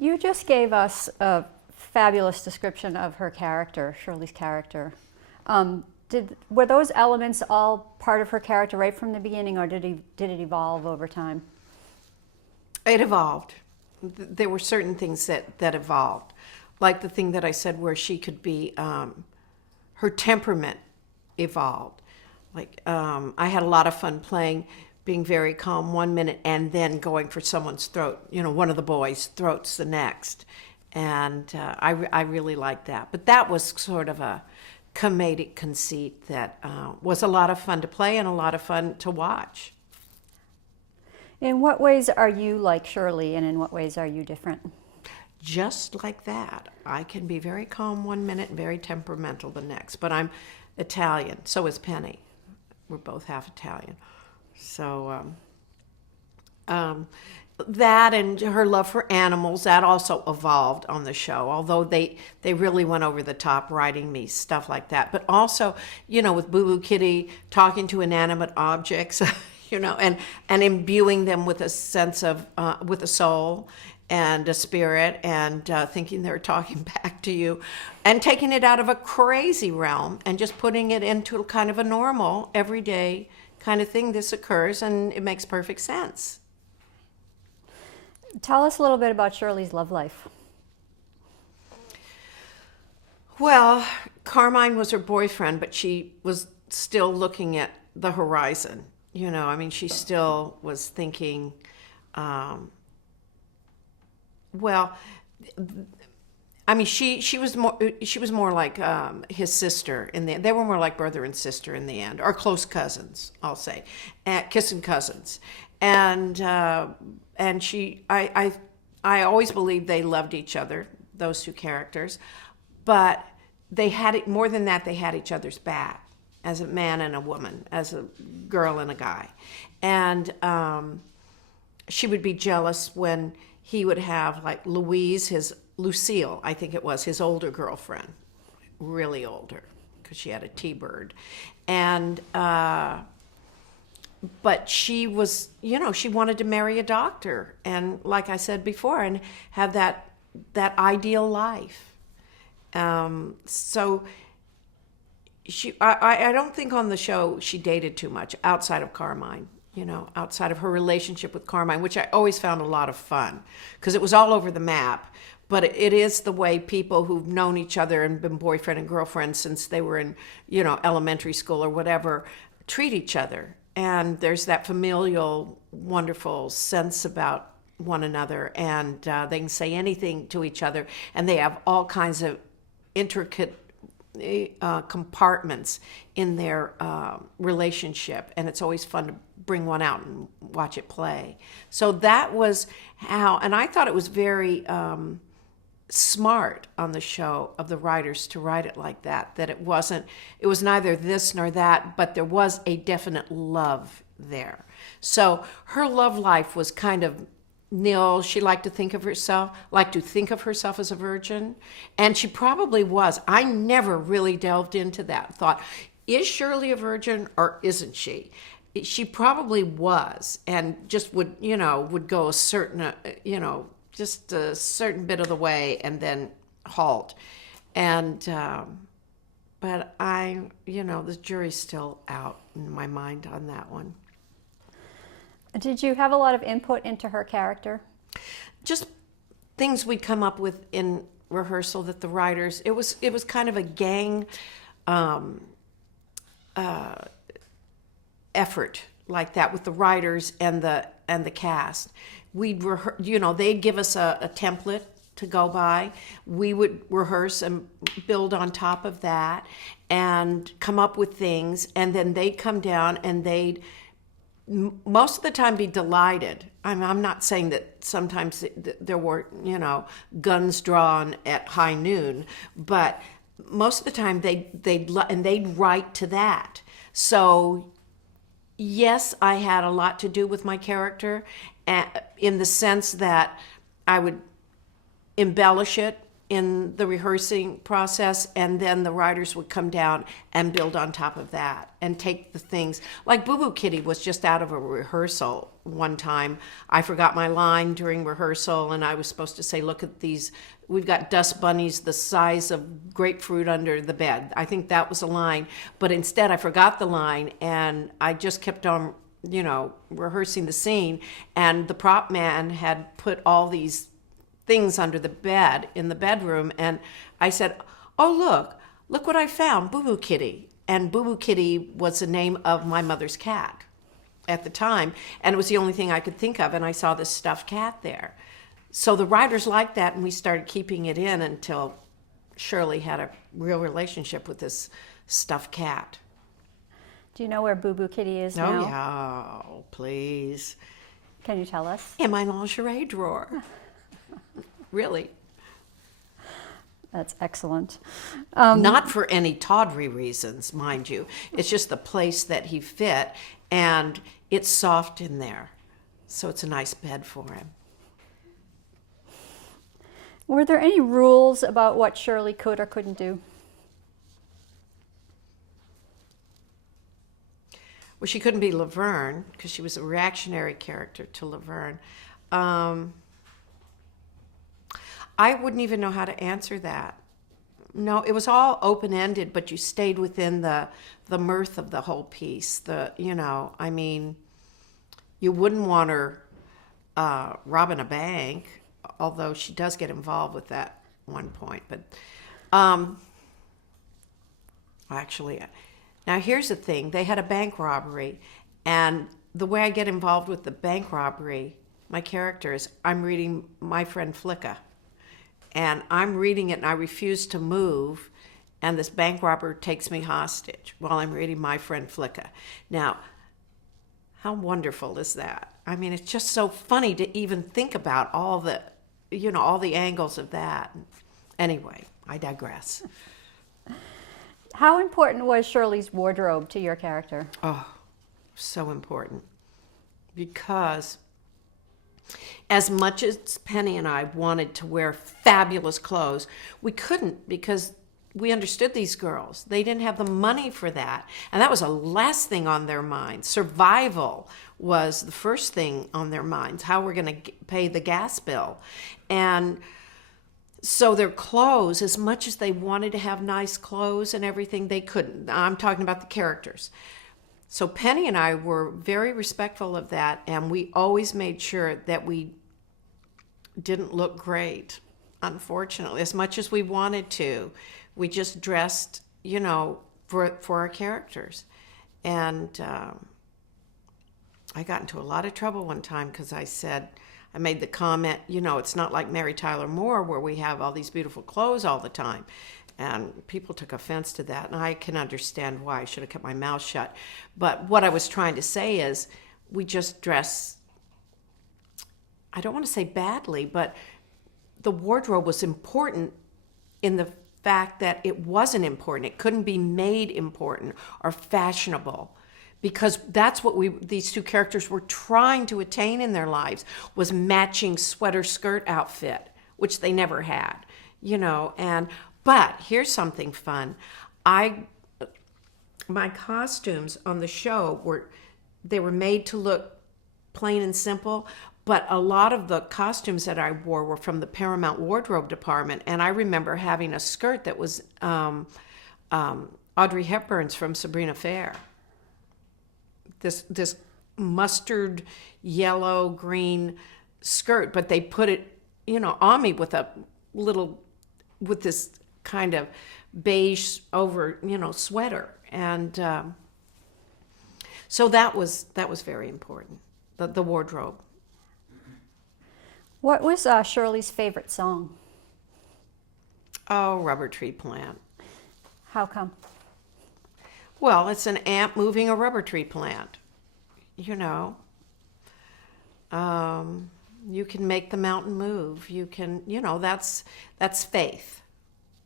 You just gave us a fabulous description of her character, Shirley's character. Were those elements all part of her character right from the beginning, or did it evolve over time? It evolved. There were certain things that evolved, like the thing that I said where she could be, her temperament evolved. Like I had a lot of fun playing, being very calm one minute and then going for someone's throat, one of the boys' throats the next. And I really liked that. But that was sort of a comedic conceit that was a lot of fun to play and a lot of fun to watch. In what ways are you like Shirley, and in what ways are you different? Just like that. I can be very calm one minute and very temperamental the next. But I'm Italian. So is Penny. We're both half Italian. So that and her love for animals, that also evolved on the show, although they really went over the top writing me stuff like that. But also, with Boo Boo Kitty talking to inanimate objects, and imbuing them with a sense of, with a soul and a spirit, and thinking they're talking back to you, and taking it out of a crazy realm and just putting it into kind of a normal, everyday kind of thing. This occurs and it makes perfect sense. Tell us a little bit about Shirley's love life. Well, Carmine was her boyfriend, but she was still looking at the horizon. She still was thinking, she was more like his sister they were more like brother and sister in the end, or close cousins, I'll say, kissing cousins, and I always believed they loved each other, those two characters, but they had it more than that. They had each other's back, as a man and a woman, as a girl and a guy, and she would be jealous when he would have, like, Lucille, I think it was, his older girlfriend, really older, because she had a T-bird. And, but she was, she wanted to marry a doctor. And like I said before, and have that ideal life. So I don't think on the show she dated too much outside of Carmine. Outside of her relationship with Carmine, which I always found a lot of fun because it was all over the map. But it is the way people who've known each other and been boyfriend and girlfriend since they were in, elementary school or whatever, treat each other. And there's that familial, wonderful sense about one another. And they can say anything to each other. And they have all kinds of intricate compartments in their relationship. And it's always fun to bring one out and watch it play. So that was how, and I thought it was very smart on the show of the writers to write it like that it was neither this nor that, but there was a definite love there. So her love life was kind of nil. She liked to think of herself as a virgin, and she probably was. I never really delved into that. Thought, is Shirley a virgin or isn't she? She probably was, and just would go a certain, just a certain bit of the way and then halt. And, but the jury's still out in my mind on that one. Did you have a lot of input into her character? Just things we'd come up with in rehearsal that the writers, it was kind of a gang, effort like that with the writers and the cast. We'd they'd give us a template to go by. We would rehearse and build on top of that and come up with things, and then they'd come down and they'd most of the time be delighted. I'm not saying that sometimes there were guns drawn at high noon, but most of the time they'd write to that. So yes, I had a lot to do with my character, in the sense that I would embellish it in the rehearsing process, and then the writers would come down and build on top of that and take the things like Boo Boo Kitty was just out of a rehearsal one time. I forgot my line during rehearsal, and I was supposed to say, look at these, we've got dust bunnies the size of grapefruit under the bed. I think that was a line, but instead I forgot the line, and I just kept on, you know, rehearsing the scene, and the prop man had put all these things under the bed in the bedroom, and I said, oh, look what I found, Boo Boo Kitty. And Boo Boo Kitty was the name of my mother's cat at the time, and it was the only thing I could think of, and I saw this stuffed cat there. So the writers liked that, and we started keeping it in until Shirley had a real relationship with this stuffed cat. Do you know where Boo Boo Kitty is now? Oh, yeah, oh, please. Can you tell us? In my lingerie drawer. Really. That's excellent. Not for any tawdry reasons, mind you. It's just the place that he fit, and it's soft in there. So it's a nice bed for him. Were there any rules about what Shirley could or couldn't do? Well, she couldn't be Laverne because she was a reactionary character to Laverne. I wouldn't even know how to answer that. No, it was all open-ended, but you stayed within the mirth of the whole piece. I mean, you wouldn't want her robbing a bank, although she does get involved with that one point. But actually, now here's the thing. They had a bank robbery, and the way I get involved with the bank robbery, my character is I'm reading My Friend Flicka. And I'm reading it, and I refuse to move, and this bank robber takes me hostage while I'm reading My Friend Flicka. Now, how wonderful is that? I mean, it's just so funny to even think about all the angles of that. Anyway, I digress. How important was Shirley's wardrobe to your character? Oh, so important. Because as much as Penny and I wanted to wear fabulous clothes, we couldn't because we understood these girls. They didn't have the money for that. And that was the last thing on their minds. Survival was the first thing on their minds, how we're going to pay the gas bill. And so their clothes, as much as they wanted to have nice clothes and everything, they couldn't. I'm talking about the characters. So Penny and I were very respectful of that, and we always made sure that we didn't look great, unfortunately, as much as we wanted to. We just dressed, for our characters. And I got into a lot of trouble one time because I made the comment, it's not like Mary Tyler Moore where we have all these beautiful clothes all the time. And people took offense to that, and I can understand why. I should have kept my mouth shut. But what I was trying to say is we just dress, I don't want to say badly, but the wardrobe was important in the fact that it wasn't important. It couldn't be made important or fashionable, because that's what these two characters were trying to attain in their lives, was matching sweater skirt outfit, which they never had, But here's something fun. My costumes on the show were made to look plain and simple, but a lot of the costumes that I wore were from the Paramount Wardrobe Department, and I remember having a skirt that was Audrey Hepburn's from Sabrina Fair. This mustard yellow green skirt, but they put it, on me with this kind of beige over, sweater. And so that was very important, the wardrobe. What was Shirley's favorite song? Oh, Rubber Tree Plant. How come? Well, it's an ant moving a rubber tree plant. You can make the mountain move. You can, that's faith.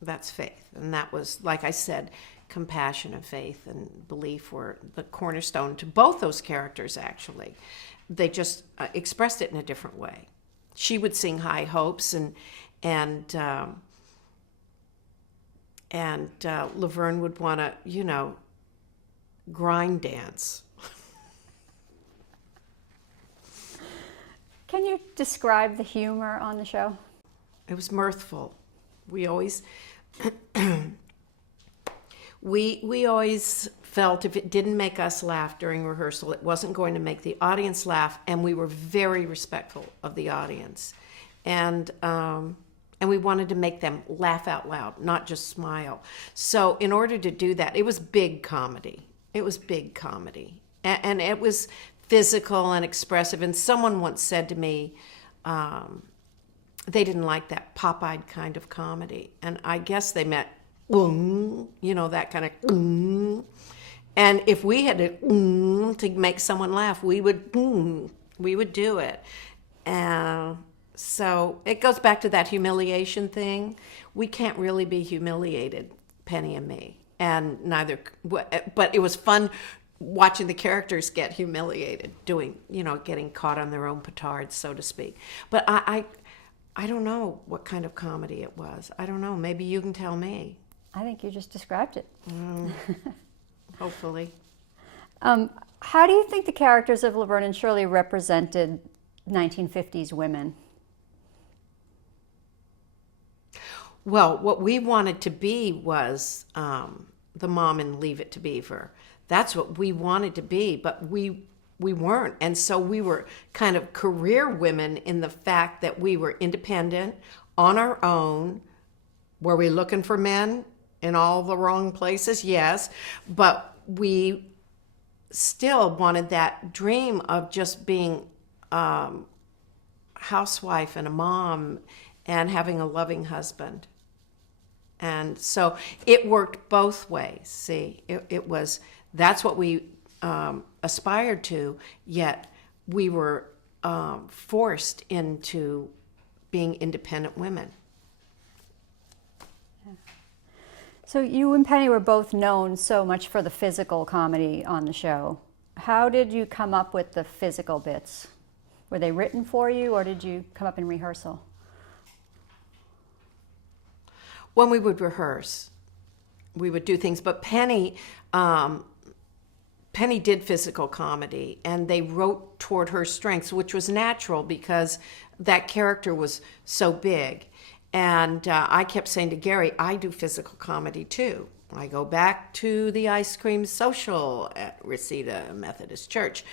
That's faith. And that was, like I said, compassion and faith and belief were the cornerstone to both those characters, actually. They just expressed it in a different way. She would sing High Hopes, and Laverne would want to, grind dance. Can you describe the humor on the show? It was mirthful. We always we always felt if it didn't make us laugh during rehearsal, it wasn't going to make the audience laugh, and we were very respectful of the audience, and we wanted to make them laugh out loud, not just smile. So in order to do that, it was big comedy. It was big comedy, and it was physical and expressive. And someone once said to me, they didn't like that pop-eyed kind of comedy, and I guess they meant that kind of and if we had to make someone laugh, we would do it. So it goes back to that humiliation thing. We can't really be humiliated, Penny and me, and neither. But it was fun watching the characters get humiliated, getting caught on their own petard, so to speak. But I don't know what kind of comedy it was. I don't know. Maybe you can tell me. I think you just described it. Hopefully. How do you think the characters of Laverne and Shirley represented 1950s women? Well, what we wanted to be was the mom in Leave It to Beaver. That's what we wanted to be, but we weren't. And so we were kind of career women in the fact that we were independent, on our own. Were we looking for men in all the wrong places? Yes. But we still wanted that dream of just being a housewife and a mom and having a loving husband. And so it worked both ways. See, that's what we aspired to, yet we were forced into being independent women. So you and Penny were both known so much for the physical comedy on the show. How did you come up with the physical bits? Were they written for you, or did you come up in rehearsal? When we would rehearse, we would do things, but Penny did physical comedy, and they wrote toward her strengths, which was natural because that character was so big. And I kept saying to Gary, I do physical comedy too. I go back to the ice cream social at Reseda Methodist Church.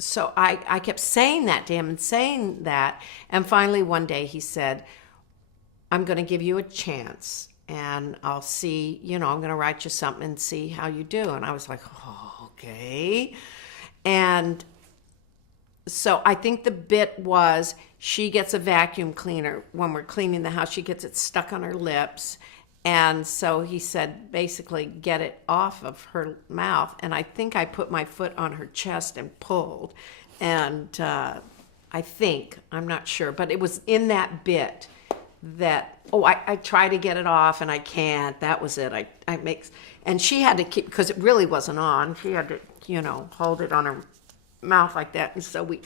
So I kept saying that to him and saying that. And finally one day he said, I'm going to give you a chance and I'll see, I'm going to write you something and see how you do. And I was like, oh, okay. And so I think the bit was she gets a vacuum cleaner when we're cleaning the house. She gets it stuck on her lips. And so he said, basically, get it off of her mouth. And I think I put my foot on her chest and pulled. And I'm not sure, but it was in that bit that, I try to get it off and I can't. That was it. And she had to keep, because it really wasn't on. She had to, hold it on her mouth like that. And so we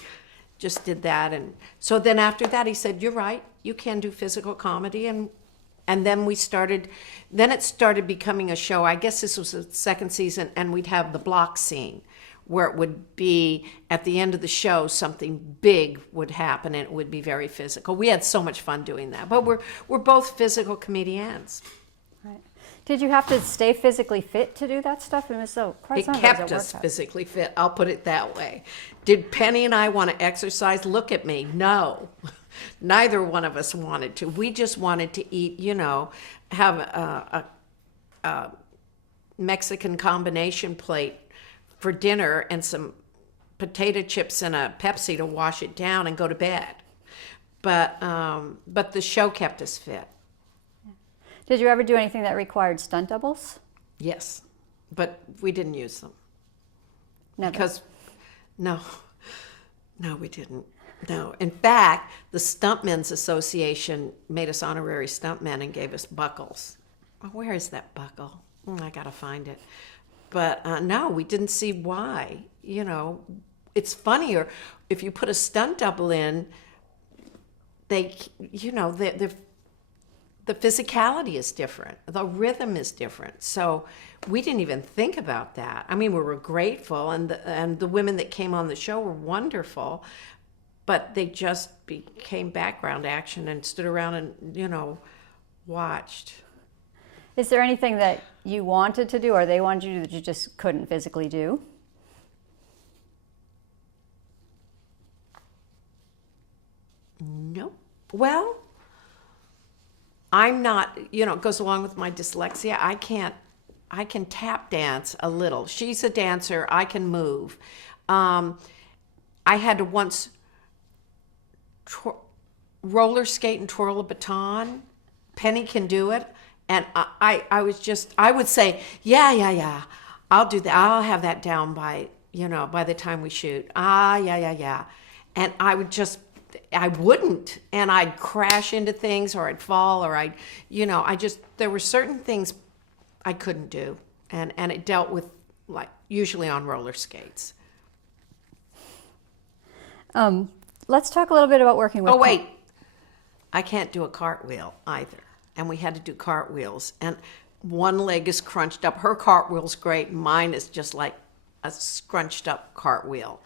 just did that. And so then after that, he said, you're right. You can do physical comedy. And then it started becoming a show. I guess this was the second season, and we'd have the block scene where it would be at the end of the show, something big would happen and it would be very physical. We had so much fun doing that, but we're both physical comedians. Right. Did you have to stay physically fit to do that stuff? It kept us physically fit, I'll put it that way. Did Penny and I want to exercise? Look at me, no. Neither one of us wanted to. We just wanted to eat, have a Mexican combination plate for dinner and some potato chips and a Pepsi to wash it down and go to bed. But the show kept us fit. Did you ever do anything that required stunt doubles? Yes, but we didn't use them. Never. Because, no, we didn't. No. In fact, the Stuntmen's Association made us honorary stuntmen and gave us buckles. Where is that buckle? I got to find it. But no, we didn't see why. It's funnier if you put a stunt double in they, the physicality is different, the rhythm is different. So we didn't even think about that. I mean, we were grateful, and the women that came on the show were wonderful, but they just became background action and stood around and watched. Is there anything that you wanted to do or they wanted you to do that you just couldn't physically do? Nope. Well, I'm not, it goes along with my dyslexia. I can tap dance a little. She's a dancer. I can move. I had to once roller skate and twirl a baton. Penny can do it. And I would say, yeah, I'll do that. I'll have that down by the time we shoot. Yeah. And I wouldn't, and I'd crash into things, or I'd fall, or there were certain things I couldn't do, and it dealt with, like, usually on roller skates. Let's talk a little bit about working with. Oh, wait, I can't do a cartwheel either, and we had to do cartwheels, and one leg is crunched up. Her cartwheel's great, mine is just like a scrunched up cartwheel.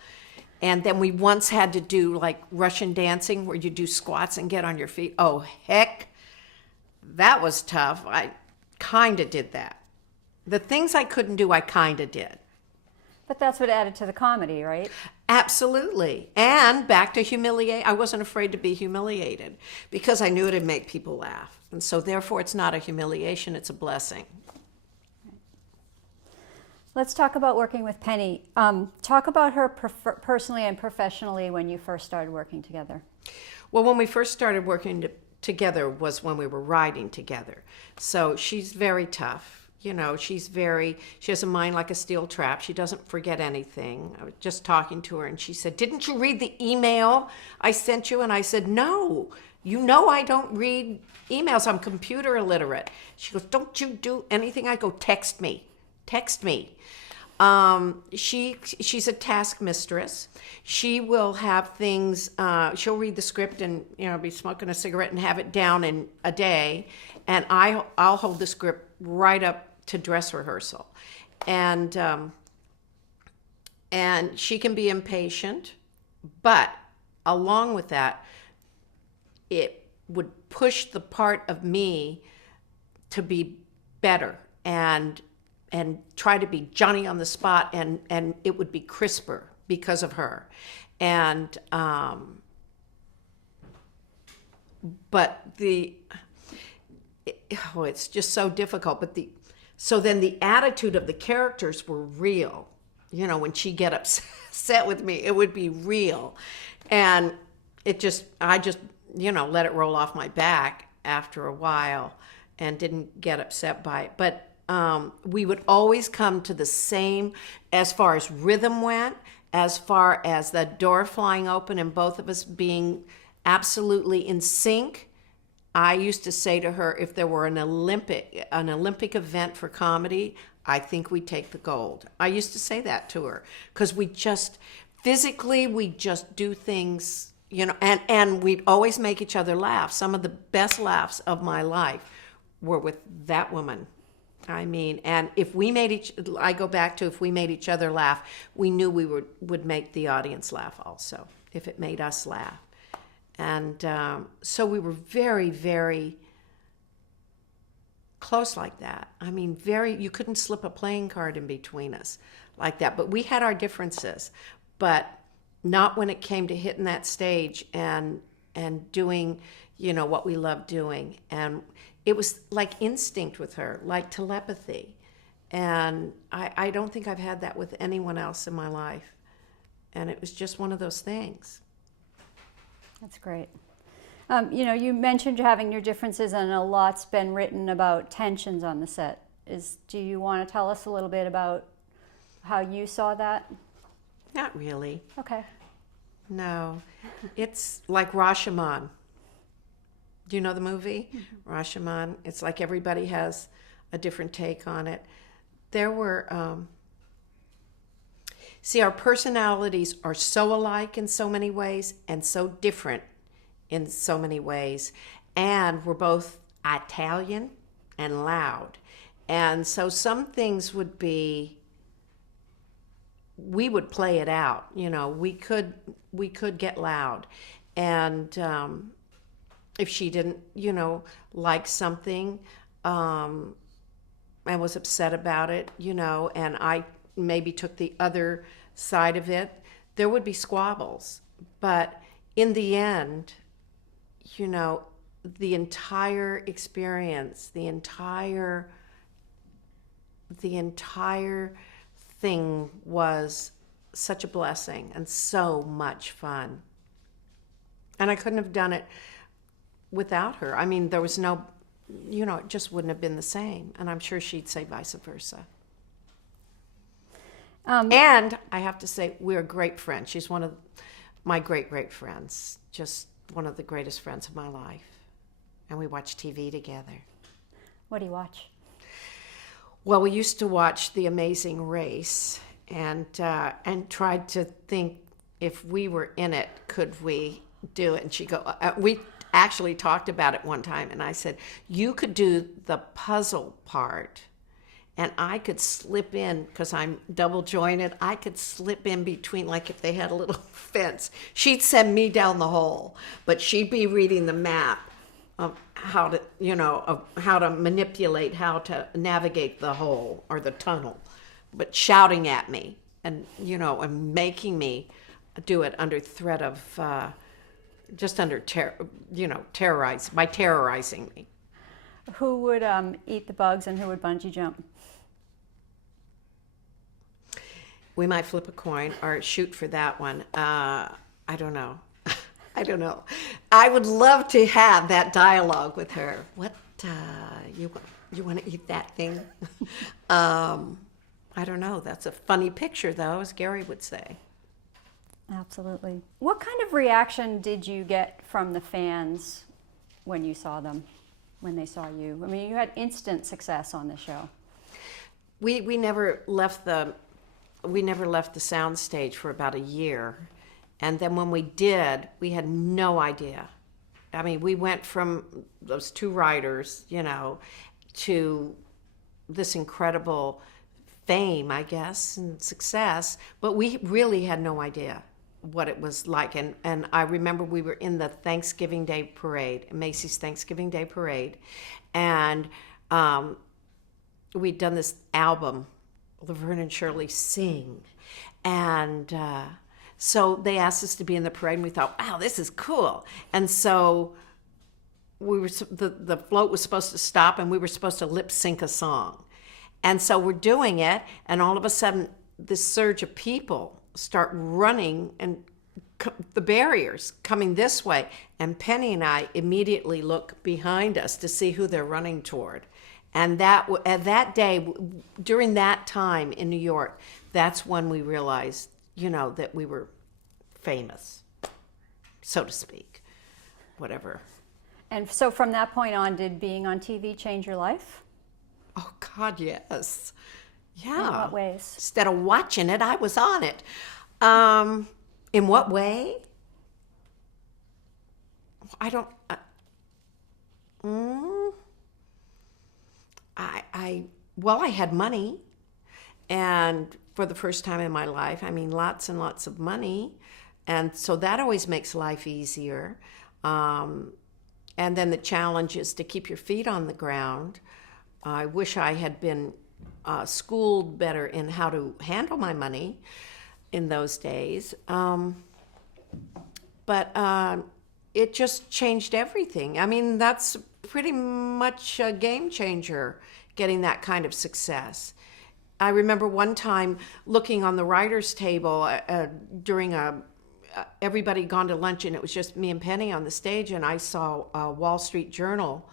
And then we once had to do like Russian dancing where you do squats and get on your feet. Oh, heck, that was tough. I kind of did that. The things I couldn't do, I kind of did. But that's what added to the comedy, right? Absolutely. And back to humiliate. I wasn't afraid to be humiliated because I knew it'd make people laugh. And so therefore it's not a humiliation, it's a blessing. Let's talk about working with Penny. Talk about her personally and professionally when you first started working together. Well, when we first started working together was when we were riding together. So she's very tough. She has a mind like a steel trap. She doesn't forget anything. I was just talking to her and she said, "Didn't you read the email I sent you?" And I said, "No, I don't read emails. I'm computer illiterate." She goes, "Don't you do anything?" I go, Text me. She's a task mistress. She will have things, she'll read the script and, be smoking a cigarette and have it down in a day. And I'll hold the script right up to dress rehearsal. And she can be impatient, but along with that, it would push the part of me to be better and try to be Johnny on the spot, and it would be crisper because of her. And but it's just so difficult. But so then the attitude of the characters were real. When she get upset with me, it would be real, and I just let it roll off my back after a while, and didn't get upset by it. But we would always come to the same, as far as rhythm went, as far as the door flying open and both of us being absolutely in sync. I used to say to her, if there were an Olympic event for comedy, I think we'd take the gold. I used to say that to her because we just do things, and we'd always make each other laugh. Some of the best laughs of my life were with that woman. I mean, and if we made each other laugh, we knew we would make the audience laugh also, if it made us laugh. And so we were very, very close like that. I mean, you couldn't slip a playing card in between us like that. But we had our differences, but not when it came to hitting that stage and doing, what we loved doing. And it was like instinct with her, like telepathy. And I don't think I've had that with anyone else in my life. And it was just one of those things. That's great. You mentioned having your differences, and a lot's been written about tensions on the set. Do you want to tell us a little bit about how you saw that? Not really. Okay. No. It's like Rashomon. Do you know the movie? Mm-hmm. Rashomon. It's like everybody has a different take on it. There were, our personalities are so alike in so many ways and so different in so many ways. And we're both Italian and loud. And so some things would be, we would play it out, you know, we could get loud. And if she didn't, you know, like something, and was upset about it, you know, and I maybe took the other side of it, there would be squabbles. But in the end, you know, the entire experience, the entire thing was such a blessing and so much fun. And I couldn't have done it without her. I mean, there was no, you know, it just wouldn't have been the same. And I'm sure she'd say vice versa. And I have to say, we're great friends. She's one of my great friends, just one of the greatest friends of my life. And we watch TV together. What do you watch? Well, we used to watch The Amazing Race and tried to think if we were in it, could we do it? And she go, we actually talked about it one time, and I said, you could do the puzzle part, and I could slip in, because I'm double jointed, I could slip in between, like if they had a little fence. She'd send me down the hole, but she'd be reading the map of how to, you know, of how to manipulate, how to navigate the hole or the tunnel, but shouting at me and, you know, and making me do it under threat of, just under, terrorizing me. Who would eat the bugs and who would bungee jump? We might flip a coin or shoot for that one. I don't know. I don't know. I would love to have that dialogue with her. What, you want to eat that thing? I don't know. That's a funny picture, though, as Gary would say. Absolutely. What kind of reaction did you get from the fans when you saw them, when they saw you? I mean, you had instant success on the show. We never left the sound stage for about a year. And then when we did, we had no idea. I mean, we went from those two writers, you know, to this incredible fame, I guess, and success. But we really had no idea what it was like. And I remember we were in the Thanksgiving Day Parade, Macy's Thanksgiving Day Parade. And we'd done this album, Laverne and Shirley Sing. And so they asked us to be in the parade, and we thought, wow, this is cool. And so we were the float was supposed to stop, and we were supposed to lip sync a song. And so we're doing it, and all of a sudden, this surge of people start running, and the barriers coming this way. And Penny and I immediately look behind us to see who they're running toward. And that day, during that time in New York, that's when we realized, you know, that we were famous, so to speak, whatever. And so from that point on, did being on TV change your life? Oh, God, yes. Yeah. In what ways? Instead of watching it, I was on it. In what way? I don't... I had money, and for the first time in my life, I mean, lots and lots of money, and so that always makes life easier. And then the challenge is to keep your feet on the ground. I wish I had been schooled better in how to handle my money in those days. But it just changed everything. I mean, that's pretty much a game changer, getting that kind of success. I remember one time looking on the writer's table during everybody gone to lunch, and it was just me and Penny on the stage, and I saw a Wall Street Journal,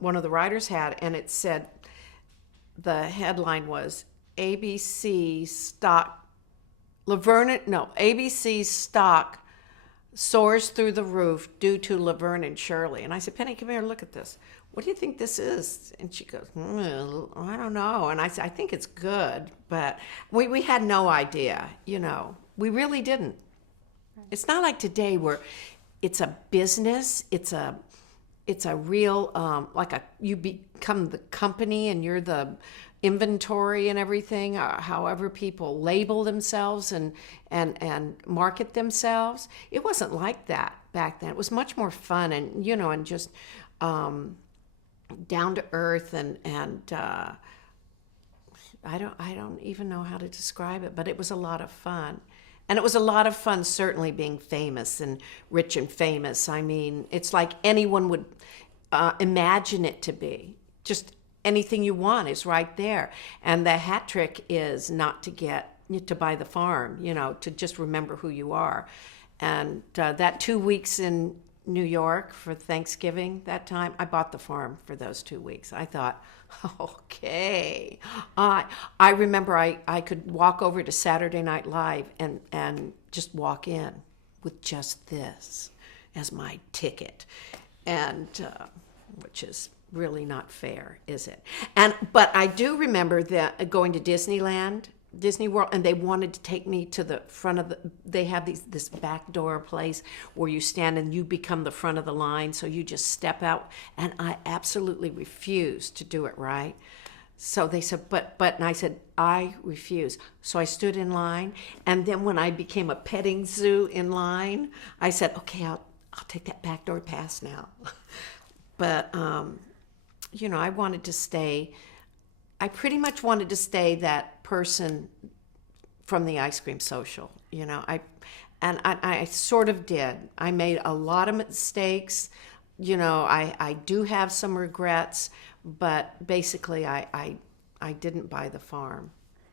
one of the writers had, and it said, the headline was, ABC stock soars through the roof due to Laverne and Shirley. And I said, Penny, come here, look at this. What do you think this is? And she goes, I don't know. And I said, I think it's good. But we had no idea, you know. We really didn't. It's not like today where it's a business. It's a real you become the company and you're the inventory and everything. However people label themselves and market themselves, it wasn't like that back then. It was much more fun and and just down to earth and I don't even know how to describe it, but it was a lot of fun. And it was a lot of fun, certainly being famous and rich and famous. I mean, it's like anyone would imagine it to be. Just anything you want is right there. And the hat trick is not to buy the farm, to just remember who you are. And that 2 weeks in New York for Thanksgiving that time, I bought the farm for those 2 weeks. I thought, okay. I remember I could walk over to Saturday Night Live and just walk in with just this as my ticket, and which is really not fair, is it? But I do remember that going to Disney World, and they wanted to take me to the front of they have this back door place where you stand and you become the front of the line, so you just step out, and I absolutely refused to do it, right? So they said, but, and I said, I refuse. So I stood in line, and then when I became a petting zoo in line, I said, okay, I'll take that back door pass now. But, I wanted to stay. I pretty much wanted to stay that person from the ice cream social, I sort of did. I made a lot of mistakes. I do have some regrets, but basically I didn't buy the farm.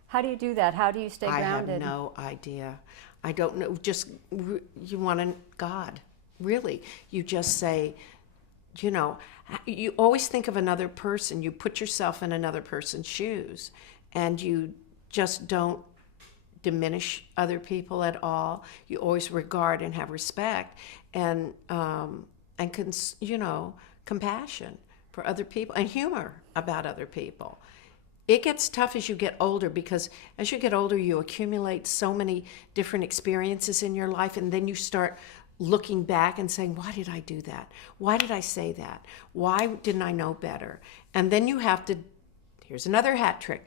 How do you do that? How do you stay grounded? I have no idea. I don't know. Just, you want God, really. You just say, you always think of another person. You put yourself in another person's shoes, and you just don't diminish other people at all. You always regard and have respect and compassion for other people and humor about other people. It gets tough as you get older, because as you get older, you accumulate so many different experiences in your life, and then you start looking back and saying, why did I do that? Why did I say that? Why didn't I know better? And then you have to, here's another hat trick,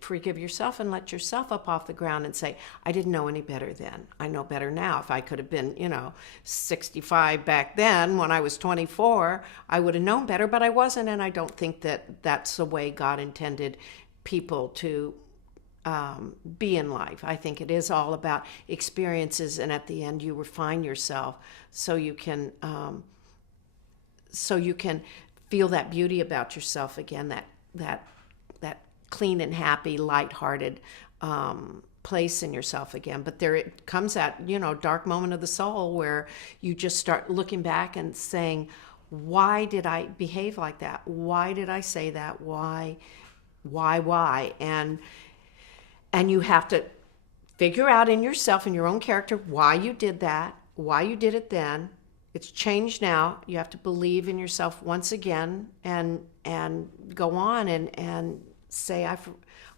forgive yourself and let yourself up off the ground and say, I didn't know any better then. I know better now. If I could have been, 65 back then when I was 24, I would have known better, but I wasn't. And I don't think that that's the way God intended people to be in life. I think it is all about experiences, and at the end you refine yourself so you can feel that beauty about yourself again, that clean and happy, lighthearted place in yourself again. But there it comes that dark moment of the soul where you just start looking back and saying, why did I behave like that? Why did I say that? Why? And you have to figure out in yourself, in your own character, why you did that, why you did it then. It's changed now. You have to believe in yourself once again and go on and say,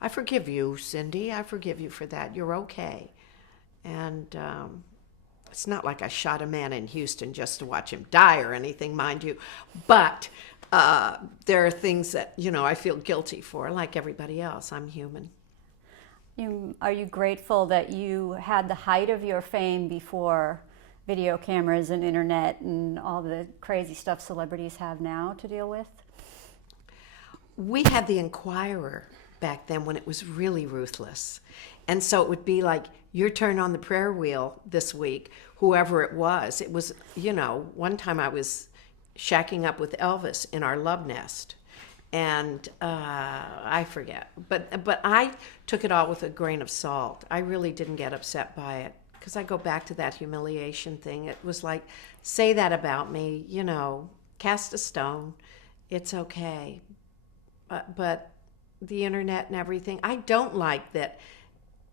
I forgive you, Cindy. I forgive you for that. You're okay. And it's not like I shot a man in Houston just to watch him die or anything, mind you. But there are things that, I feel guilty for, like everybody else. I'm human. Are you grateful that you had the height of your fame before video cameras and internet and all the crazy stuff celebrities have now to deal with? We had the Inquirer back then when it was really ruthless. And so it would be like, your turn on the prayer wheel this week, whoever it was. It was, one time I was shacking up with Elvis in our love nest. And I forget, but I took it all with a grain of salt. I really didn't get upset by it, because I go back to that humiliation thing. It was like, say that about me, cast a stone, it's okay. But the internet and everything, I don't like that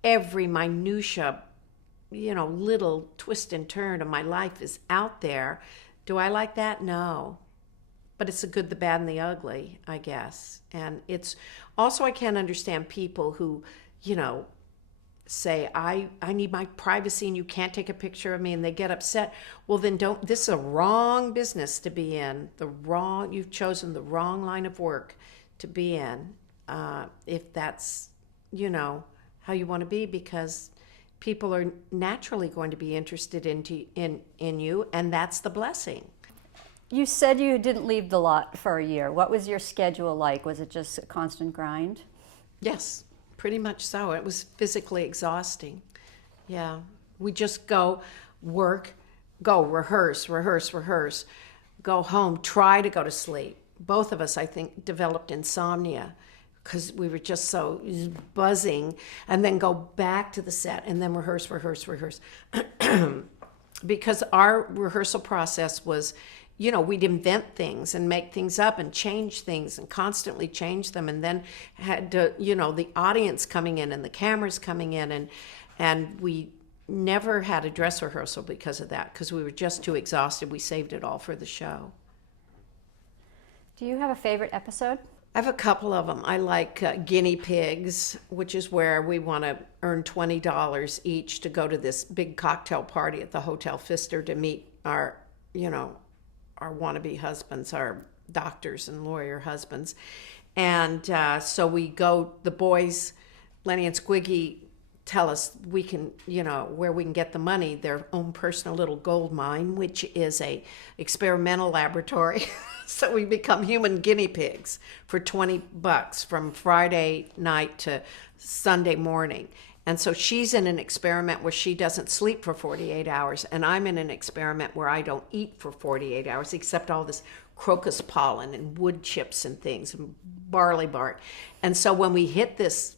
every minutia, little twist and turn of my life is out there. Do I like that? No. But it's the good, the bad, and the ugly, I guess. And it's also, I can't understand people who, say, I need my privacy and you can't take a picture of me, and they get upset, well then don't, this is a wrong business to be in. You've chosen the wrong line of work to be in, if that's, how you want to be, because people are naturally going to be interested in you, and that's the blessing. You said you didn't leave the lot for a year. What was your schedule like? Was it just a constant grind? Yes, pretty much so. It was physically exhausting. Yeah. We just go work, go rehearse, go home, try to go to sleep. Both of us, I think, developed insomnia because we were just so buzzing, and then go back to the set and then rehearse. Because our rehearsal process was, we'd invent things and make things up and change things and constantly change them, and then had to, the audience coming in and the cameras coming in, and we never had a dress rehearsal because of that, because we were just too exhausted. We saved it all for the show. Do you have a favorite episode? I have a couple of them. I like Guinea Pigs, which is where we want to earn $20 each to go to this big cocktail party at the Hotel Pfister to meet our wannabe husbands, our doctors and lawyer husbands. And so we go, the boys, Lenny and Squiggy, tell us we can, where we can get the money, their own personal little gold mine, which is a experimental laboratory. So we become human guinea pigs for $20 from Friday night to Sunday morning. And so she's in an experiment where she doesn't sleep for 48 hours, and I'm in an experiment where I don't eat for 48 hours, except all this crocus pollen and wood chips and things and barley bark. And so when we hit this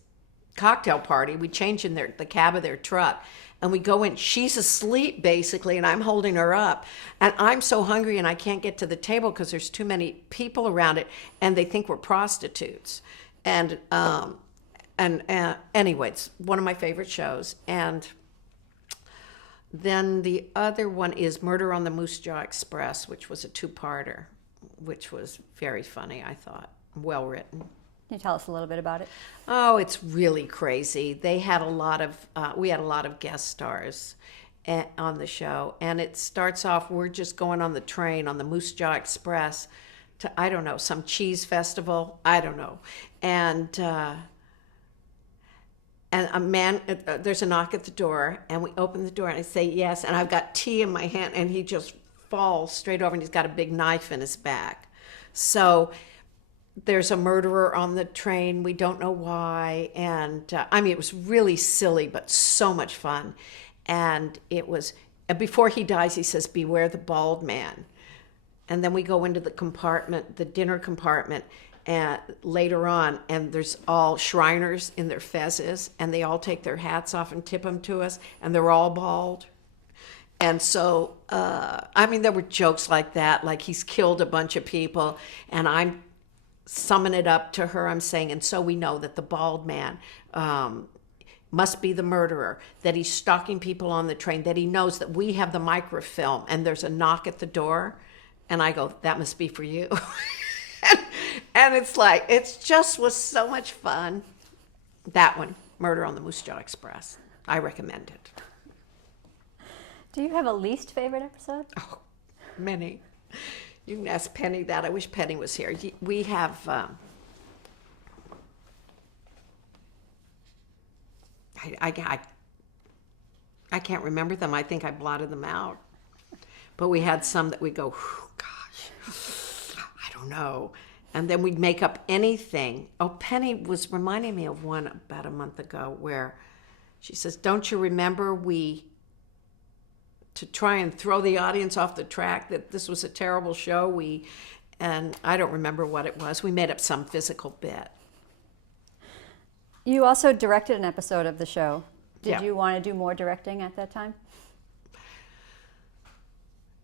cocktail party, we change in the cab of their truck, and we go in. She's asleep basically, and I'm holding her up, and I'm so hungry and I can't get to the table because there's too many people around it, and they think we're prostitutes. And anyway, it's one of my favorite shows. And then the other one is Murder on the Moose Jaw Express, which was a two-parter, which was very funny, I thought. Well written. Can you tell us a little bit about it? Oh, it's really crazy. They had we had a lot of guest stars on the show. And it starts off, we're just going on the train on the Moose Jaw Express to, I don't know, some cheese festival. I don't know. And a man, there's a knock at the door, and we open the door, and I say yes, and I've got tea in my hand, and he just falls straight over, and he's got a big knife in his back. So there's a murderer on the train. We don't know why. And it was really silly, but so much fun. And it was, before he dies, he says, "Beware the bald man." And then we go into the compartment, the dinner compartment, and later on, and there's all Shriners in their fezzes, and they all take their hats off and tip them to us, and they're all bald. And so, there were jokes like that, like he's killed a bunch of people, and I'm summing it up to her. I'm saying, and so we know that the bald man must be the murderer, that he's stalking people on the train, that he knows that we have the microfilm, and there's a knock at the door, and I go, "That must be for you." And it's like, it just was so much fun. That one, Murder on the Moose Jaw Express. I recommend it. Do you have a least favorite episode? Oh, many. You can ask Penny that. I wish Penny was here. We have, I can't remember them. I think I blotted them out. But we had some that we go, gosh, I don't know. And then we'd make up anything. Oh, Penny was reminding me of one about a month ago where she says, "Don't you remember to try and throw the audience off the track, that this was a terrible show, and I don't remember what it was. We made up some physical bit." You also directed an episode of the show. Did Yeah. you want to do more directing at that time?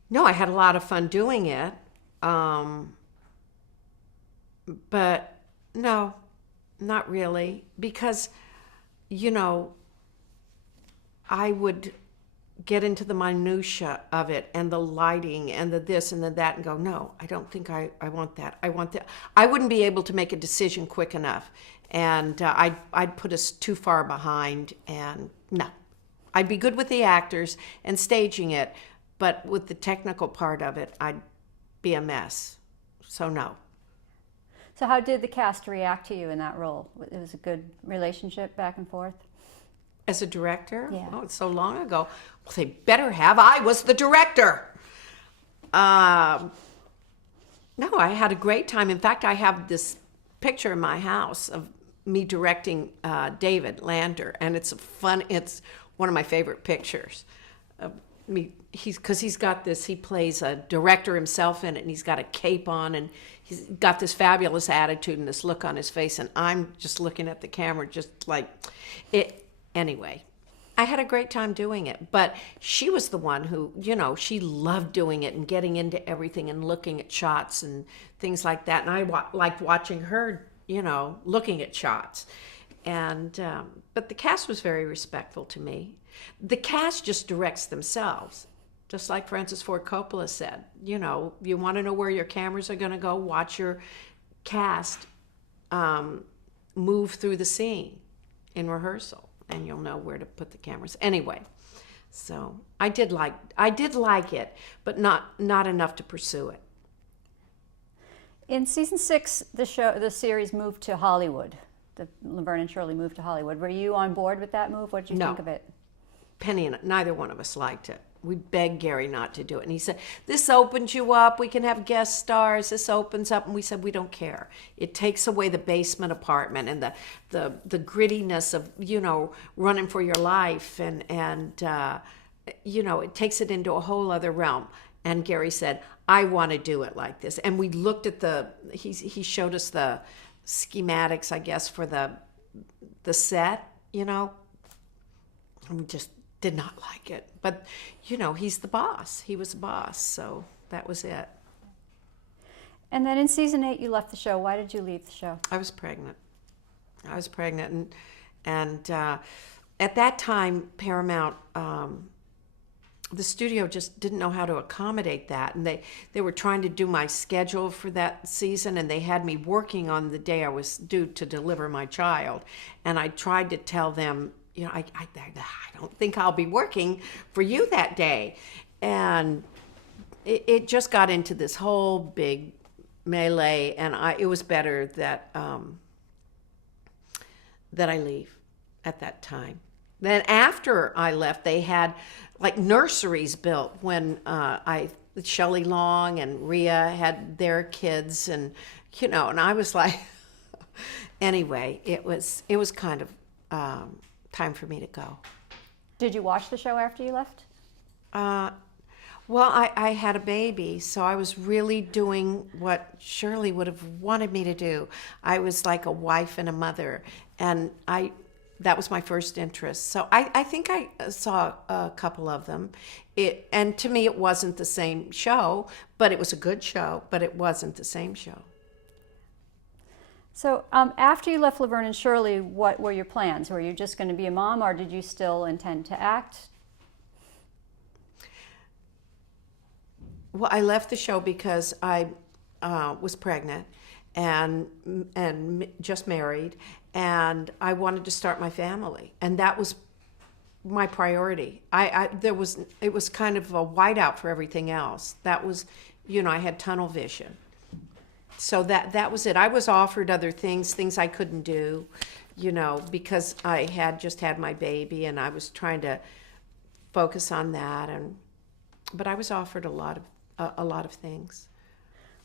No, I had a lot of fun doing it. But no, not really, because, I would get into the minutia of it and the lighting and the this and the that and go, no, I don't think I want that. I want that. I wouldn't be able to make a decision quick enough. And I'd put us too far behind, and no. I'd be good with the actors and staging it, but with the technical part of it, I'd be a mess. So no. So how did the cast react to you in that role? It was a good relationship back and forth? As a director? Yeah. Oh, it's so long ago. Well, they better have. I was the director. No, I had a great time. In fact, I have this picture in my house of me directing David Lander, and it's one of my favorite pictures of me. He's got this, he plays a director himself in it, and he's got a cape on, and he's got this fabulous attitude and this look on his face, and I'm just looking at the camera just like it. Anyway, I had a great time doing it, but she was the one who, she loved doing it and getting into everything and looking at shots and things like that, and I liked watching her, looking at shots. And but the cast was very respectful to me. The cast just directs themselves. Just like Francis Ford Coppola said, you want to know where your cameras are going to go, watch your cast move through the scene in rehearsal, and you'll know where to put the cameras. Anyway, so I did like it, but not enough to pursue it. In season 6, the series moved to Hollywood. The Laverne and Shirley moved to Hollywood. Were you on board with that move? What did you think of it? Penny and neither one of us liked it. We begged Gary not to do it. And he said, this opens you up. We can have guest stars. This opens up. And we said, we don't care. It takes away the basement apartment and the grittiness of, running for your life. And it takes it into a whole other realm. And Gary said, I want to do it like this. And we looked at he showed us the schematics, I guess, for the set, and we just did not like it. But, he's the boss. He was the boss, so that was it. And then in season 8, you left the show. Why did you leave the show? I was pregnant, and at that time, Paramount, the studio just didn't know how to accommodate that, and they were trying to do my schedule for that season, and they had me working on the day I was due to deliver my child, and I tried to tell them, I don't think I'll be working for you that day, and it just got into this whole big melee, and it was better that I leave at that time. Then after I left, they had like nurseries built when Shelley Long and Rhea had their kids, and and I was like, anyway, it was kind of time for me to go. Did you watch the show after you left? Well, I had a baby, so I was really doing what Shirley would have wanted me to do. I was like a wife and a mother, and that was my first interest. So I think I saw a couple of them. And to me, it wasn't the same show, but it was a good show, but it wasn't the same show. So after you left Laverne and Shirley, what were your plans? Were you just going to be a mom, or did you still intend to act? Well, I left the show because I was pregnant and just married, and I wanted to start my family, and that was my priority. It was kind of a whiteout for everything else. That was, I had tunnel vision. So that was it. I was offered other things I couldn't do, because I had just had my baby, and I was trying to focus on that, but I was offered a lot of things.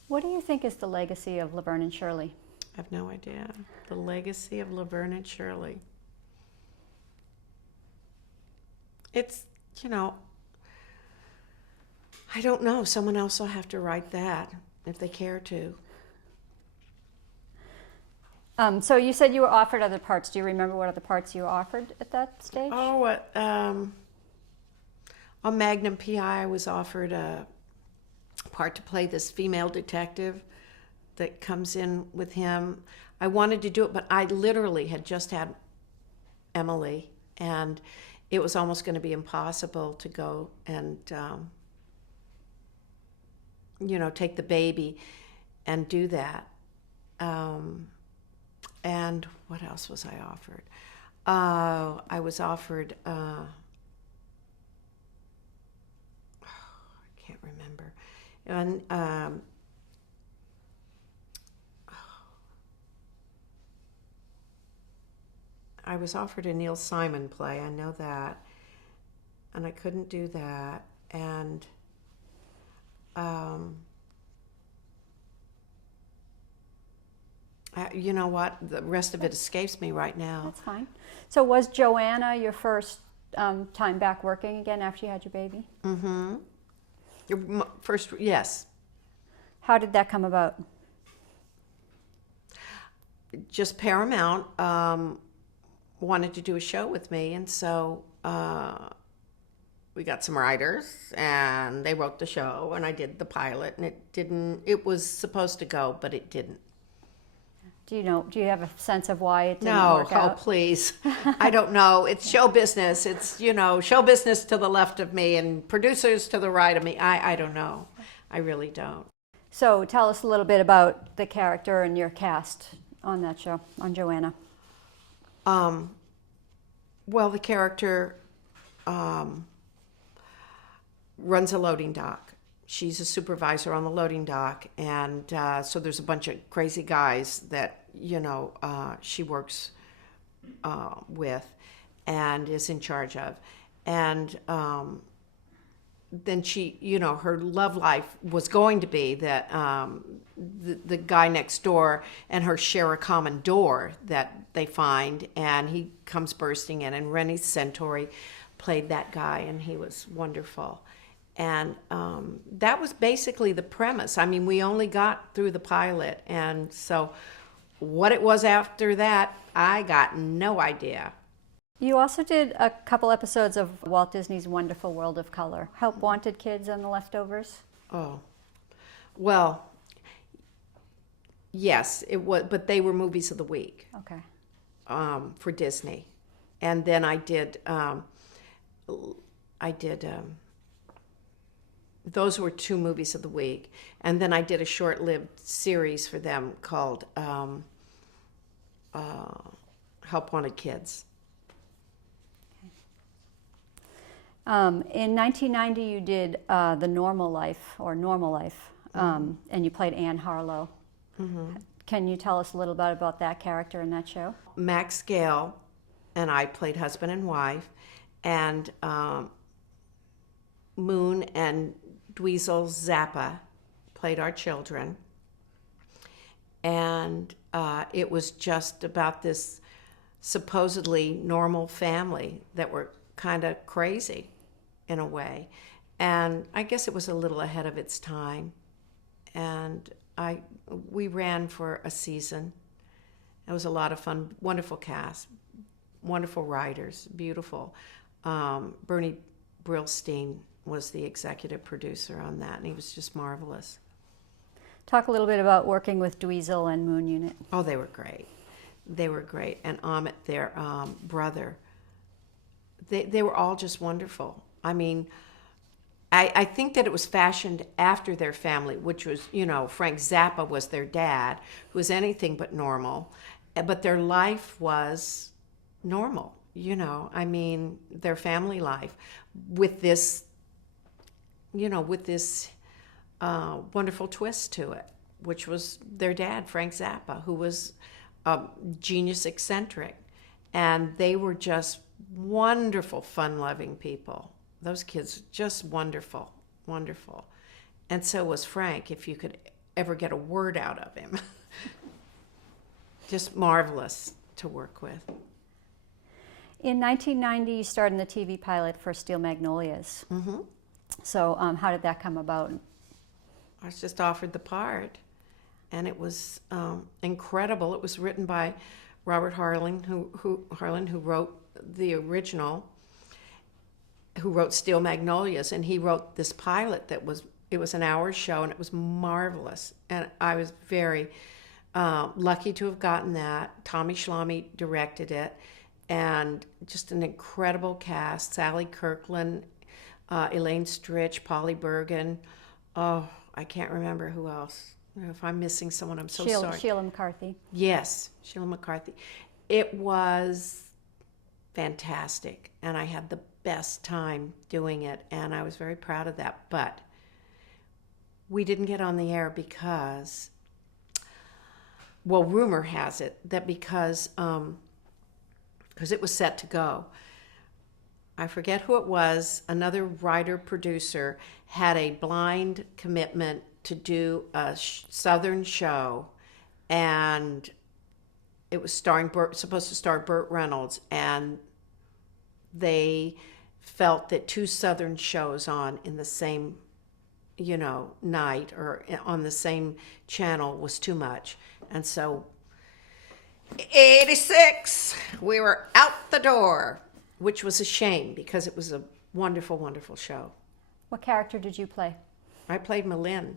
What do you think is the legacy of Laverne and Shirley? I have no idea. The legacy of Laverne and Shirley. It's, I don't know. Someone else will have to write that if they care to. So you said you were offered other parts. Do you remember what other parts you were offered at that stage? Oh, on Magnum P.I. I was offered a part to play this female detective that comes in with him. I wanted to do it, but I literally had just had Emily, and it was almost going to be impossible to go and, take the baby and do that. And what else was I offered? I was offered, I can't remember. And I was offered a Neil Simon play, I know that. And I couldn't do that. And you know what? The rest of it escapes me right now. That's fine. So was Joanna your first time back working again after you had your baby? Mm-hmm. First, yes. How did that come about? Just Paramount wanted to do a show with me, and so we got some writers, and they wrote the show, and I did the pilot, and it was supposed to go, but it didn't. Do you have a sense of why it didn't No, work out? oh please. I don't know. It's show business. It's, show business to the left of me and producers to the right of me. I don't know. I really don't. So tell us a little bit about the character and your cast on that show, on Joanna. Well, the character runs a loading dock. She's a supervisor on the loading dock, and so there's a bunch of crazy guys that she works with and is in charge of, and then she, her love life was going to be that the guy next door and her share a common door that they find, and he comes bursting in, and Rennie Centauri played that guy, and he was wonderful. And that was basically the premise. I mean, we only got through the pilot, and so what it was after that, I got no idea. You also did a couple episodes of Walt Disney's Wonderful World of Color. Help wanted kids on The Leftovers? Oh, well, yes, it was, but they were movies of the week. Okay. For Disney. And then I did those were 2 movies of the week. And then I did a short-lived series for them called Help Wanted Kids. In 1990, you did The Normal Life, and you played Anne Harlow. Mm-hmm. Can you tell us a little bit about that character in that show? Max Gale and I played husband and wife, and Moon and Dweezil Zappa played our children. And it was just about this supposedly normal family that were kind of crazy in a way. And I guess it was a little ahead of its time. And we ran for a season. It was a lot of fun, wonderful cast, wonderful writers, beautiful. Bernie Brillstein was the executive producer on that, and he was just marvelous. Talk a little bit about working with Dweezil and Moon Unit. Oh, they were great. They were great. And Amit, their brother, they were all just wonderful. I mean, I think that it was fashioned after their family, which was, Frank Zappa was their dad, who was anything but normal. But their life was normal, I mean, their family life with this, wonderful twist to it, which was their dad, Frank Zappa, who was a genius eccentric. And they were just wonderful, fun-loving people. Those kids, just wonderful, wonderful. And so was Frank, if you could ever get a word out of him. Just marvelous to work with. In 1990, you starred in the TV pilot for Steel Magnolias. Mm-hmm. So how did that come about? I was just offered the part, and it was incredible. It was written by Robert Harlan, who wrote the original, who wrote Steel Magnolias, and he wrote this pilot it was an hour show, and it was marvelous. And I was very lucky to have gotten that. Tommy Schlamme directed it, and just an incredible cast. Sally Kirkland, Elaine Stritch, Polly Bergen. Oh, I can't remember who else. If I'm missing someone, I'm so sorry. Sheila McCarthy. Yes, Sheila McCarthy. It was fantastic, and I had the best time doing it, and I was very proud of that. But we didn't get on the air because, well, rumor has it that because it was set to go. I forget who it was, another writer producer had a blind commitment to do a Southern show, and it was supposed to star Burt Reynolds, and they felt that two Southern shows on in the same, night or on the same channel was too much. And so 86, we were out the door, which was a shame because it was a wonderful, wonderful show. What character did you play? I played Malin.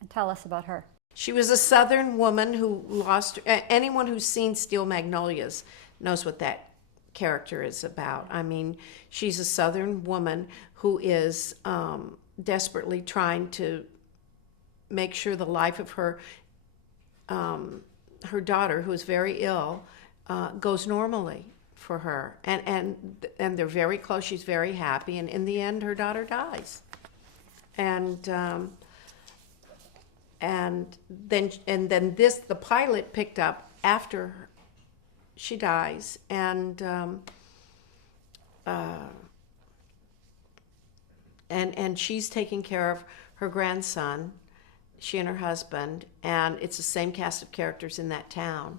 And tell us about her. She was a Southern woman who lost. Anyone who's seen Steel Magnolias knows what that character is about. I mean, she's a Southern woman who is desperately trying to make sure the life of her daughter, who is very ill, goes normally for her. And they're very close. She's very happy, and in the end, her daughter dies. And then the pilot picked up after she dies, and she's taking care of her grandson, she and her husband, and it's the same cast of characters in that town,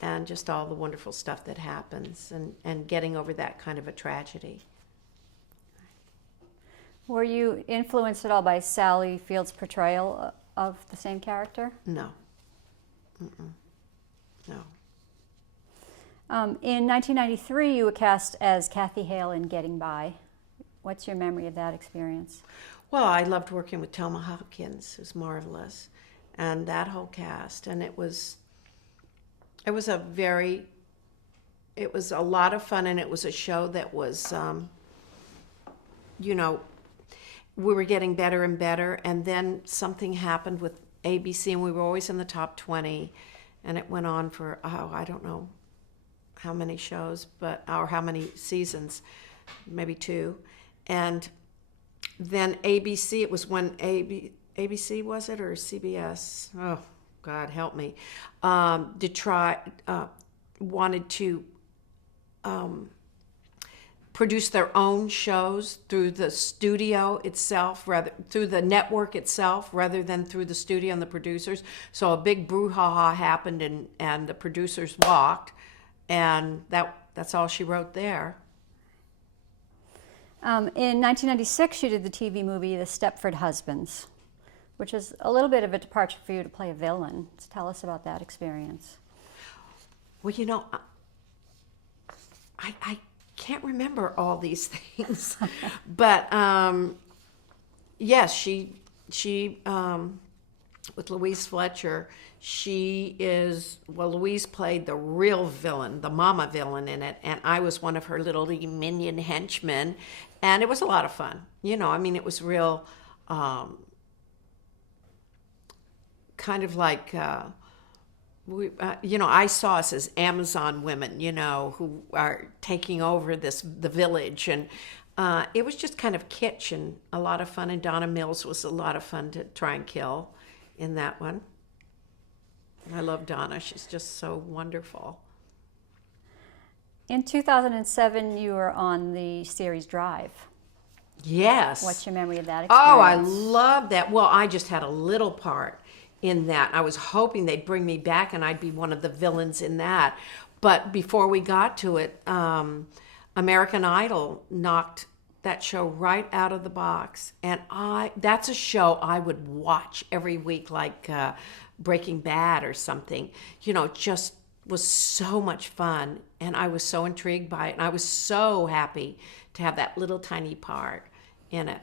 and just all the wonderful stuff that happens, and getting over that kind of a tragedy. Were you influenced at all by Sally Field's portrayal of the same character? No. No. In 1993, you were cast as Kathy Hale in Getting By. What's your memory of that experience? Well, I loved working with Thelma Hopkins, who's marvelous, and that whole cast. And it was a lot of fun, and it was a show that was, we were getting better and better, and then something happened with ABC, and we were always in the top 20, and it went on for, I don't know how many shows, or how many seasons, maybe 2. And then ABC, it was when ABC, was it, or CBS? Oh, God, help me. Wanted to produce their own shows through the studio itself, through the network itself, rather than through the studio and the producers. So a big brouhaha happened, and the producers walked, and that's all she wrote there. In 1996, you did the TV movie The Stepford Husbands, which is a little bit of a departure for you to play a villain. So tell us about that experience. Well, I can't remember all these things, but yes, she with Louise Fletcher, Louise played the real villain, the mama villain in it, and I was one of her little minion henchmen, and it was a lot of fun. It was real, kind of like, I saw us as Amazon women, who are taking over the village, and it was just kind of kitsch and a lot of fun, and Donna Mills was a lot of fun to try and kill in that one. I love Donna. She's just so wonderful. In 2007, you were on the series Drive. Yes. What's your memory of that experience? Oh, I love that. Well, I just had a little part in that. I was hoping they'd bring me back and I'd be one of the villains in that. But before we got to it, American Idol knocked that show right out of the box. And that's a show I would watch every week, like Breaking Bad or something. Just was so much fun. And I was so intrigued by it. And I was so happy to have that little tiny part in it.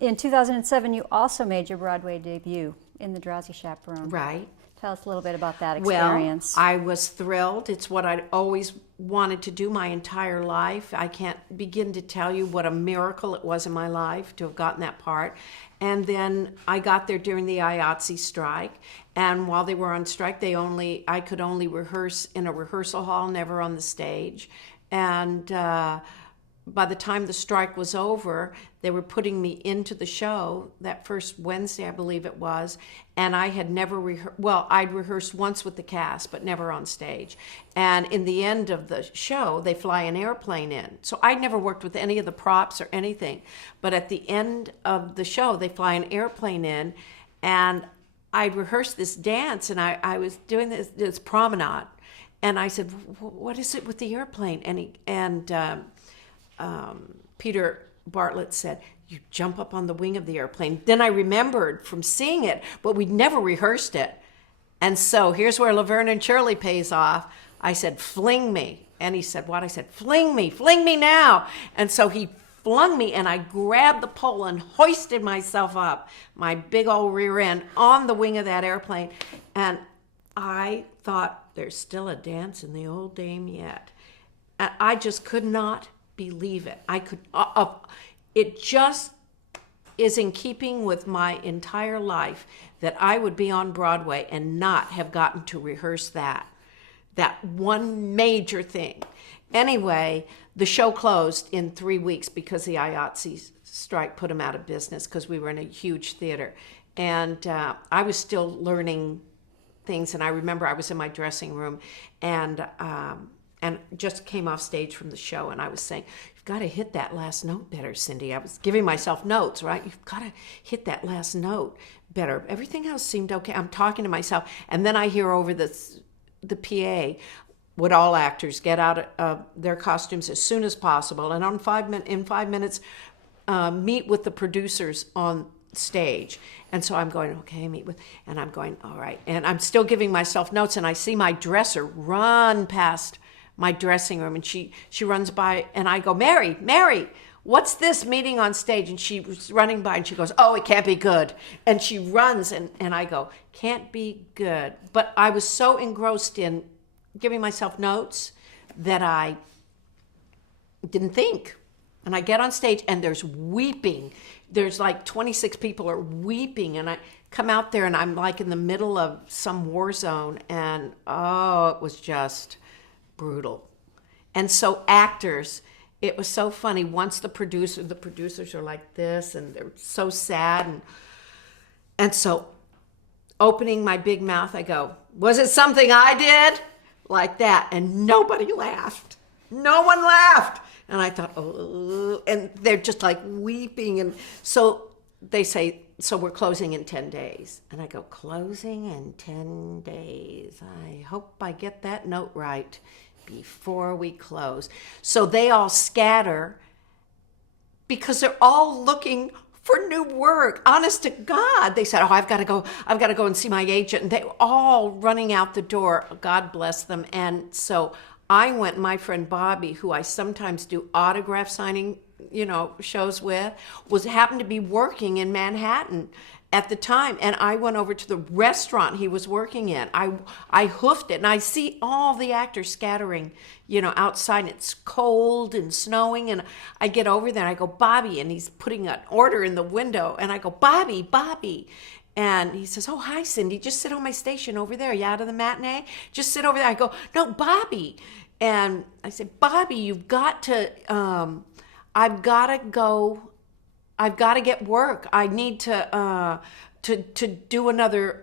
In 2007, you also made your Broadway debut in The Drowsy Chaperone. Right. Tell us a little bit about that Well, experience. I was thrilled. It's what I'd always wanted to do my entire life. I can't begin to tell you what a miracle it was in my life to have gotten that part. And then I got there during the IATSE strike. And while they were on strike, I could only rehearse in a rehearsal hall, never on the stage. And by the time the strike was over, they were putting me into the show that first Wednesday, I believe it was, and I had never rehearsed. Well, I'd rehearsed once with the cast, but never on stage. And in the end of the show, they fly an airplane in. So I'd never worked with any of the props or anything, but at the end of the show, they fly an airplane in, and I'd rehearsed this dance, and I was doing this promenade, and I said, "What is it with the airplane?" Peter Bartlett said, "You jump up on the wing of the airplane." Then I remembered from seeing it, but we'd never rehearsed it. And so here's where Laverne and Shirley pays off. I said, "Fling me." And he said, "What?" I said, fling me now." And so he flung me, and I grabbed the pole and hoisted myself up, my big old rear end, on the wing of that airplane. And I thought, there's still a dance in the old dame yet. And I just could not believe it. It just is in keeping with my entire life that I would be on Broadway and not have gotten to rehearse that one major thing. Anyway, the show closed in 3 weeks because the IATSE strike put them out of business because we were in a huge theater. And I was still learning things, and I remember I was in my dressing room and just came off stage from the show, and I was saying, "You've got to hit that last note better, Cindy." I was giving myself notes, right? "You've got to hit that last note better. Everything else seemed okay." I'm talking to myself, and then I hear over the PA, "Would all actors get out of their costumes as soon as possible, and in 5 minutes, meet with the producers on stage." And so I'm going, okay, and I'm going, all right. And I'm still giving myself notes, and I see my dresser run past my dressing room, and she runs by, and I go, Mary, what's this meeting on stage?" And she was running by, and she goes, "Oh, it can't be good." And she runs, and I go, "Can't be good." But I was so engrossed in giving myself notes that I didn't think. And I get on stage, and there's weeping. There's like 26 people are weeping, and I come out there, and I'm like in the middle of some war zone, and it was just brutal. And so actors, it was so funny. Once the producers are like this, and they're so sad, and so opening my big mouth, I go, "Was it something I did?" Like that, and nobody laughed. No one laughed. And I thought, oh, and they're just like weeping. And so they say, "So we're closing in 10 days. And I go, "Closing in 10 days. I hope I get that note right before we close." So they all scatter because they're all looking for new work. Honest to God, they said, "Oh, I've got to go and see my agent." And they were all running out the door. God bless them. And so I went, my friend Bobby, who I sometimes do autograph signing, shows with, happened to be working in Manhattan at the time. And I went over to the restaurant he was working in. I hoofed it, and I see all the actors scattering, outside. It's cold and snowing. And I get over there, and I go, "Bobby," and he's putting an order in the window. And I go, Bobby. And he says, "Oh, hi, Cindy. Just sit on my station over there. You out of the matinee? Just sit over there." I go, "No, Bobby." And I said, "Bobby, you've got to, I've got to go. I've got to get work. I need to do another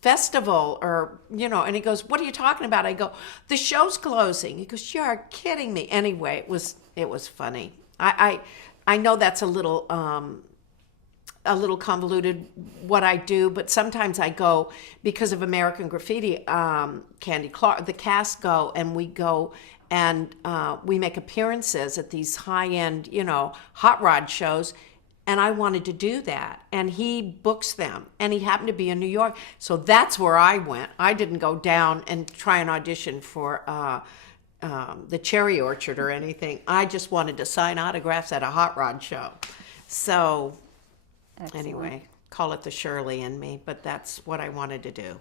festival or, And he goes, "What are you talking about?" I go, "The show's closing." He goes, "You're kidding me." Anyway, it was funny. I know that's a little convoluted what I do, but sometimes I go because of American Graffiti. Candy Clark, the cast go, and we go and we make appearances at these high-end, hot rod shows. And I wanted to do that, and he books them, and he happened to be in New York, so that's where I went. I didn't go down and try an audition for the Cherry Orchard or anything. I just wanted to sign autographs at a hot rod show. So Excellent. anyway, call it the Shirley in me, but that's what I wanted to do.